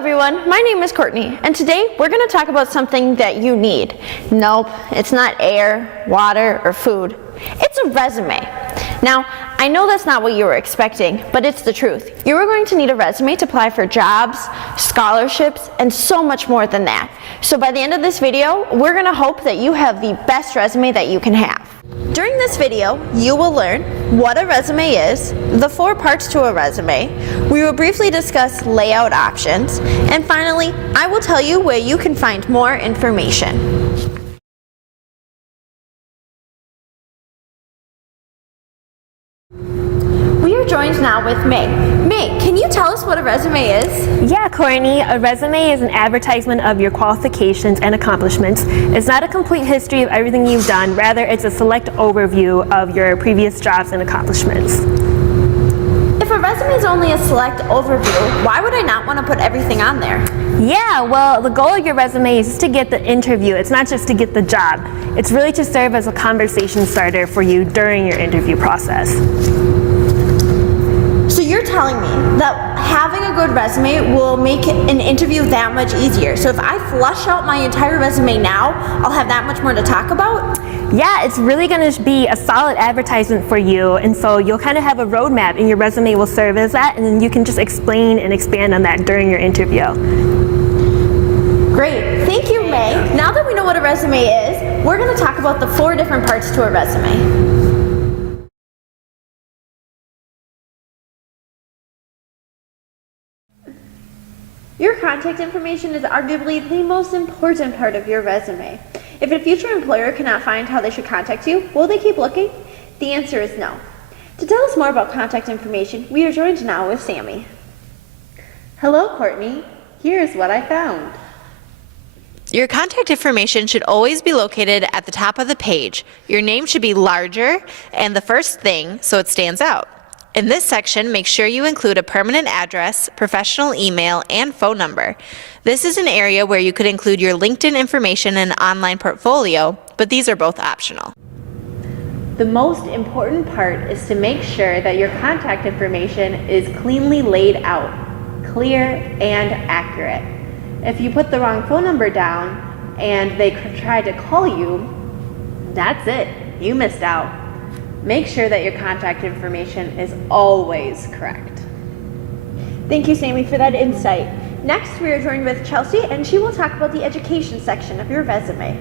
everyone, my name is Courtney, and today we're going to talk about something that you need. Nope, it's not air, water, or food. It's a resume. Now, I know that's not what you were expecting, but it's the truth. You are going to need a resume to apply for jobs, scholarships, and so much more than that. So by the end of this video, we're going to hope that you have the best resume that you can have. During this video, you will learn what a resume is, the 4 parts to a resume, we will briefly discuss layout options, and finally, I will tell you where you can find more information. We are joined now with May. May, can you tell us what a resume is? Yeah, Courtney, a resume is an advertisement of your qualifications and accomplishments. It's not a complete history of everything you've done, rather it's a select overview of your previous jobs and accomplishments. If a resume is only a select overview, why would I not want to put everything on there? Yeah, well, the goal of your resume is just to get the interview. It's not just to get the job. It's really to serve as a conversation starter for you during your interview process. So you're telling me that having a good resume will make an interview that much easier. So if I flush out my entire resume now, I'll have that much more to talk about? Yeah, it's really going to be a solid advertisement for you, and so you'll kind of have a roadmap, and your resume will serve as that, and then you can just explain and expand on that during your interview. Great, thank you, May. Now that we know what a resume is, we're going to talk about the 4 different parts to a resume. Your contact information is arguably the most important part of your resume. If a future employer cannot find how they should contact you, will they keep looking? The answer is no. To tell us more about contact information, we are joined now with Sammy. Hello, Courtney. Here's what I found. Your contact information should always be located at the top of the page. Your name should be larger and the first thing so it stands out. In this section, make sure you include a permanent address, professional email, and phone number. This is an area where you could include your LinkedIn information and online portfolio, but these are both optional. The most important part is to make sure that your contact information is cleanly laid out, clear and accurate. If you put the wrong phone number down and they try to call you, that's it, you missed out. Make sure that your contact information is always correct. Thank you, Sammy, for that insight. Next, we are joined with Chelsea, and she will talk about the education section of your resume.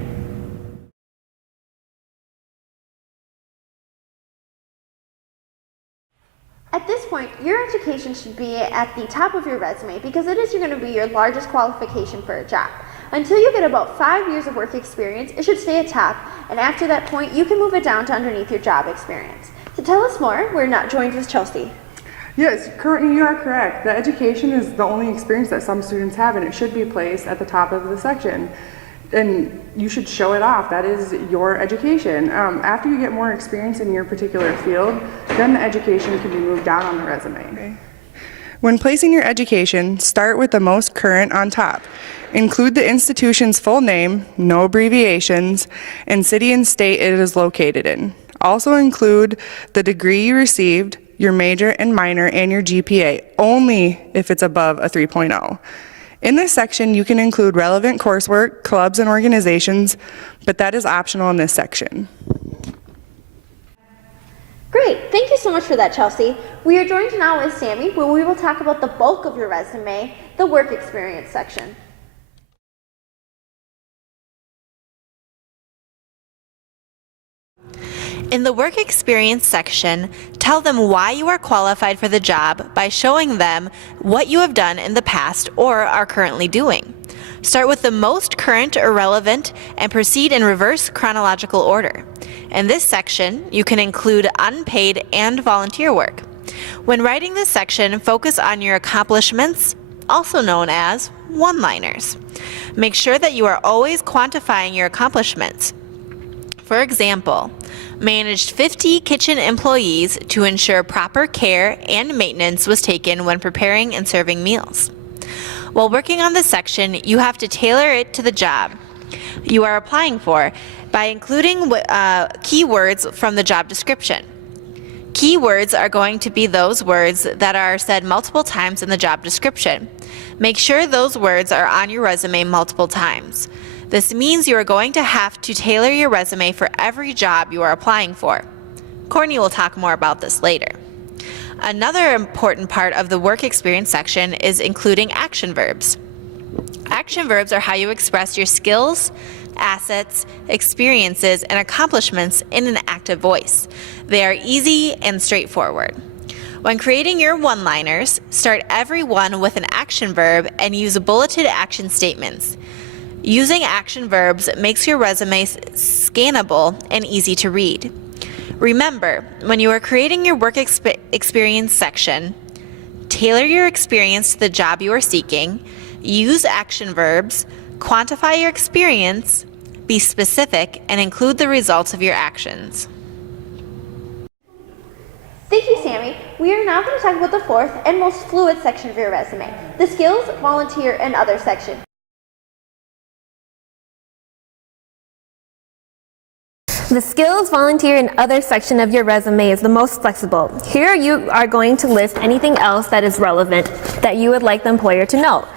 At this point, your education should be at the top of your resume because it is going to be your largest qualification for a job. Until you get about 5 years of work experience, it should stay at top, and after that point, you can move it down to underneath your job experience. To tell us more, we're now joined with Chelsea. Yes, Courtney, you are correct. The education is the only experience that some students have, and it should be placed at the top of the section. And you should show it off. That is your education. After you get more experience in your particular field, then the education can be moved down on the resume. Okay. When placing your education, start with the most current on top. Include the institution's full name, no abbreviations, and city and state it is located in. Also include the degree you received, your major and minor, and your GPA, only if it's above a 3.0. In this section, you can include relevant coursework, clubs, and organizations, but that is optional in this section. Great, thank you so much for that, Chelsea. We are joined now with Sammy, where we will talk about the bulk of your resume, the work experience section. In the work experience section, tell them why you are qualified for the job by showing them what you have done in the past or are currently doing. Start with the most current or relevant and proceed in reverse chronological order. In this section, you can include unpaid and volunteer work. When writing this section, focus on your accomplishments, also known as one-liners. Make sure that you are always quantifying your accomplishments. For example, managed 50 kitchen employees to ensure proper care and maintenance was taken when preparing and serving meals. While working on this section, you have to tailor it to the job you are applying for by including keywords from the job description. Keywords are going to be those words that are said multiple times in the job description. Make sure those words are on your resume multiple times. This means you are going to have to tailor your resume for every job you are applying for. Courtney will talk more about this later. Another important part of the work experience section is including action verbs. Action verbs are how you express your skills, assets, experiences, and accomplishments in an active voice. They are easy and straightforward. When creating your one-liners, start every one with an action verb and use bulleted action statements. Using action verbs makes your resume scannable and easy to read. Remember, when you are creating your work experience section, tailor your experience to the job you are seeking, use action verbs, quantify your experience, be specific, and include the results of your actions. Thank you, Sammy. We are now going to talk about the fourth and most fluid section of your resume, the skills, volunteer, and other section. The skills, volunteer, and other section of your resume is the most flexible. Here you are going to list anything else that is relevant that you would like the employer to know.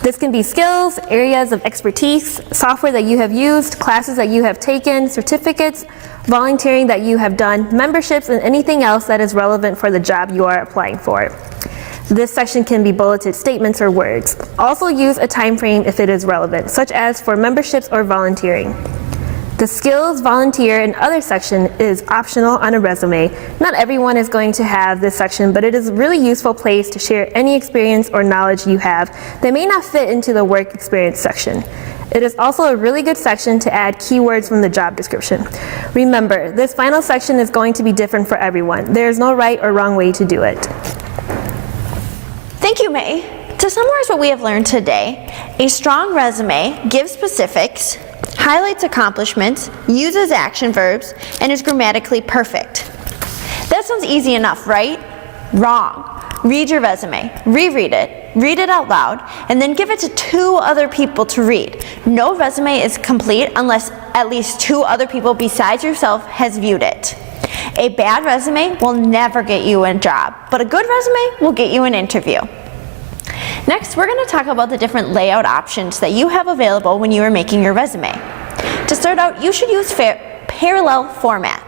This can be skills, areas of expertise, software that you have used, classes that you have taken, certificates, volunteering that you have done, memberships, and anything else that is relevant for the job you are applying for. This section can be bulleted statements or words. Also use a time frame if it is relevant, such as for memberships or volunteering. The skills, volunteer, and other section is optional on a resume. Not everyone is going to have this section, but it is a really useful place to share any experience or knowledge you have that may not fit into the work experience section. It is also a really good section to add keywords from the job description. Remember, this final section is going to be different for everyone. There is no right or wrong way to do it. Thank you, May. To summarize what we have learned today, a strong resume gives specifics, highlights accomplishments, uses action verbs, and is grammatically perfect. That sounds easy enough, right? Wrong. Read your resume, reread it out loud, and then give it to 2 other people to read. No resume is complete unless at least 2 other people besides yourself has viewed it. A bad resume will never get you a job, but a good resume will get you an interview. Next, we're going to talk about the different layout options that you have available when you are making your resume. To start out, you should use parallel format.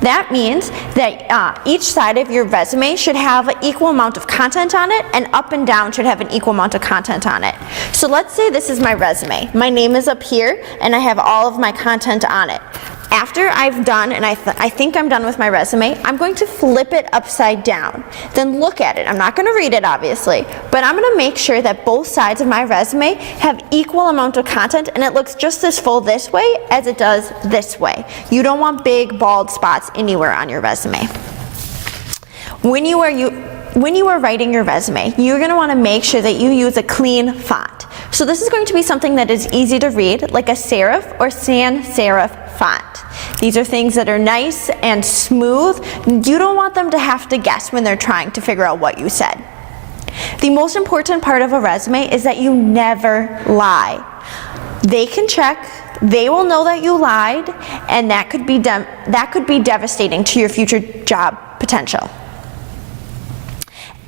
That means that each side of your resume should have an equal amount of content on it, and up and down should have an equal amount of content on it. So let's say this is my resume. My name is up here, and I have all of my content on it. After I've done, and I think I'm done with my resume, I'm going to flip it upside down. Then look at it. I'm not going to read it, obviously, but I'm going to make sure that both sides of my resume have equal amount of content, and it looks just as full this way as it does this way. You don't want big, bald spots anywhere on your resume. When you are writing your resume, you're going to want to make sure that you use a clean font. So this is going to be something that is easy to read, like a serif or sans serif font. These are things that are nice and smooth. You don't want them to have to guess when they're trying to figure out what you said. The most important part of a resume is that you never lie. They can check, they will know that you lied, and that could be devastating to your future job potential.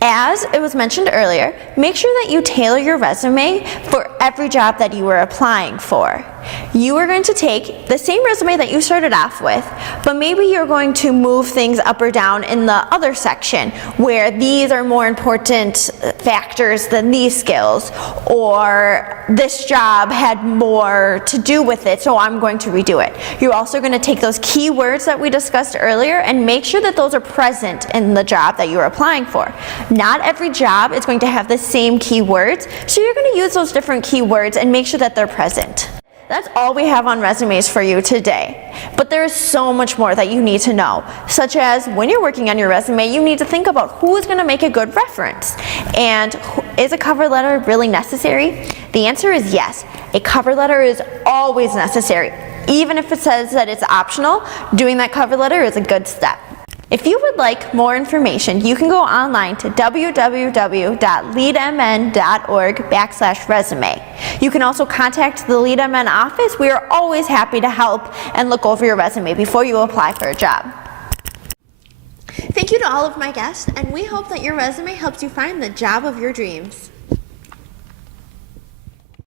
As it was mentioned earlier, make sure that you tailor your resume for every job that you are applying for. You are going to take the same resume that you started off with, but maybe you're going to move things up or down in the other section where these are more important factors than these skills, or this job had more to do with it, so I'm going to redo it. You're also going to take those keywords that we discussed earlier and make sure that those are present in the job that you're applying for. Not every job is going to have the same keywords, so you're going to use those different keywords and make sure that they're present. That's all we have on resumes for you today. But there is so much more that you need to know, such as when you're working on your resume, you need to think about who is going to make a good reference. And is a cover letter really necessary? The answer is yes. A cover letter is always necessary. Even if it says that it's optional, doing that cover letter is a good step. If you would like more information, you can go online to www.leadmn.org/resume. You can also contact the LeadMN office. We are always happy to help and look over your resume before you apply for a job. Thank you to all of my guests, and we hope that your resume helps you find the job of your dreams.